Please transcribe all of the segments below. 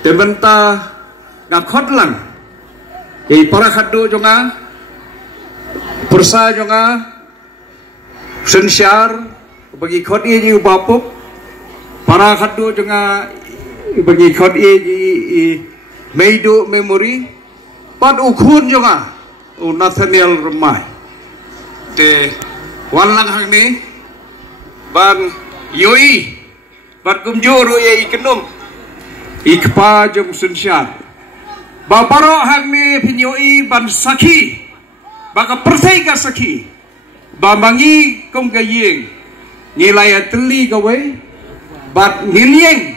Tebenta ngakot lang. Para khadu jonga persa jonga sensyar bagi khot ji bapuk. Para khadu jonga bagi khot ji meidu memori. Pat ukhun jonga Nathaniel Remai. Te wan lang hang ni ban yoi ban kumjuru ye ikenum ikpa jom sunsyar babaro hang ni pinyoi ban sakhi baka persai ka sakhi bamangi kum gayeng ngilaya teli gawe bat ngilieng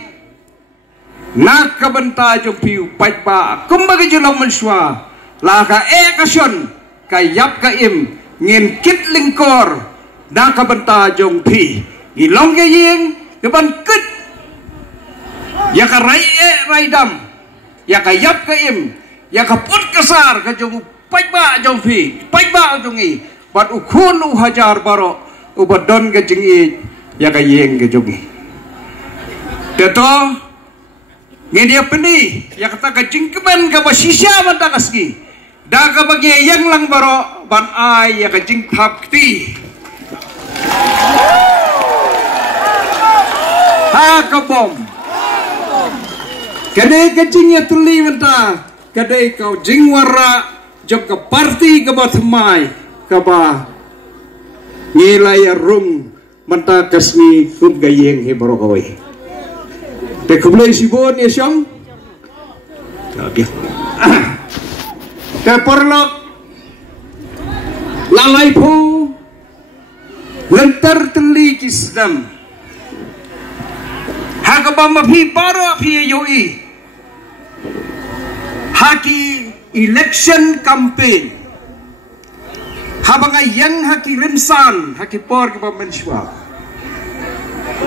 nak kabenta jom piu paitpa kum bagi julang menswa laka kasyon kayap kaim ngin kit lingkor na kabenta jong pi ilong gayeng keban kit ya ka raidam ya ka yap kaim ya ka put kasar ka jong paitba jong pi paitba jong i bat ukhun hajar baro ubadon ka jingi ya ka yeng ka jong i teto ngin dia peni ya kata ka jingkeban ka basisya mantakaski da ka bagi yang lang baro ban ai ya ka jing thapti ha ka bom kadai ka jing ya tuli menta kadai kau jing wara jok ka parti ka bathmai ka ba ngilai rum menta kasmi kum gayeng he baro kawai te kumlei sibon ya syang okay. Ke porlok lalai po lentar teli kisdam hakabama phi para phi yoi haki election campaign habang yang haki rinsan haki por ke pamenswa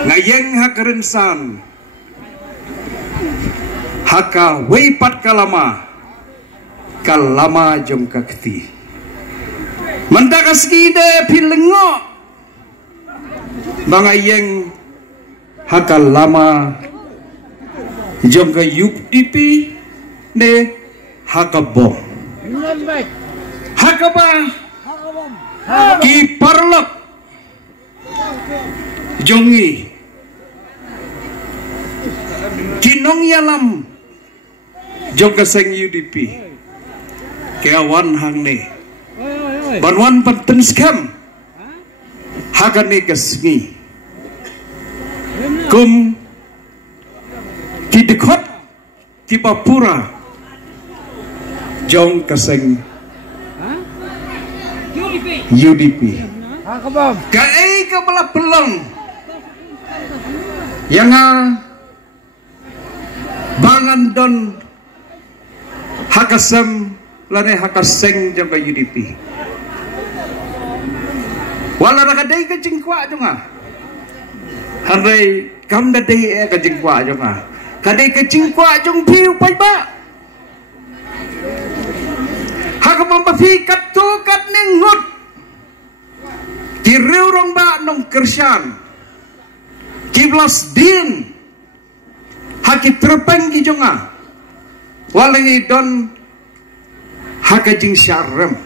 ngayeng hak rinsan haka weipat kalama jom kakti mandakas kide pilengo bangayeng haka lama jom ka UDP ne haka bom haka ba ki parlok jongi kinong yalam jom ka seng UDP kawan hang ni banwan panten skam hagan ni kasmi kum kidikot kipapura jong kaseng UDP kae ka bala pelong yang bangan don hakasam lane hakaseng jong ka UDP wala rakadai ka jingkwa jonga handai kam da dei ka jingkwa jonga kadai ka jingkwa jong piu pai ba hakam ba fi katu kat ningut kiriu rong ba nong kersyan kiblas din haki terpenggi jonga wala ni don hakajing syarem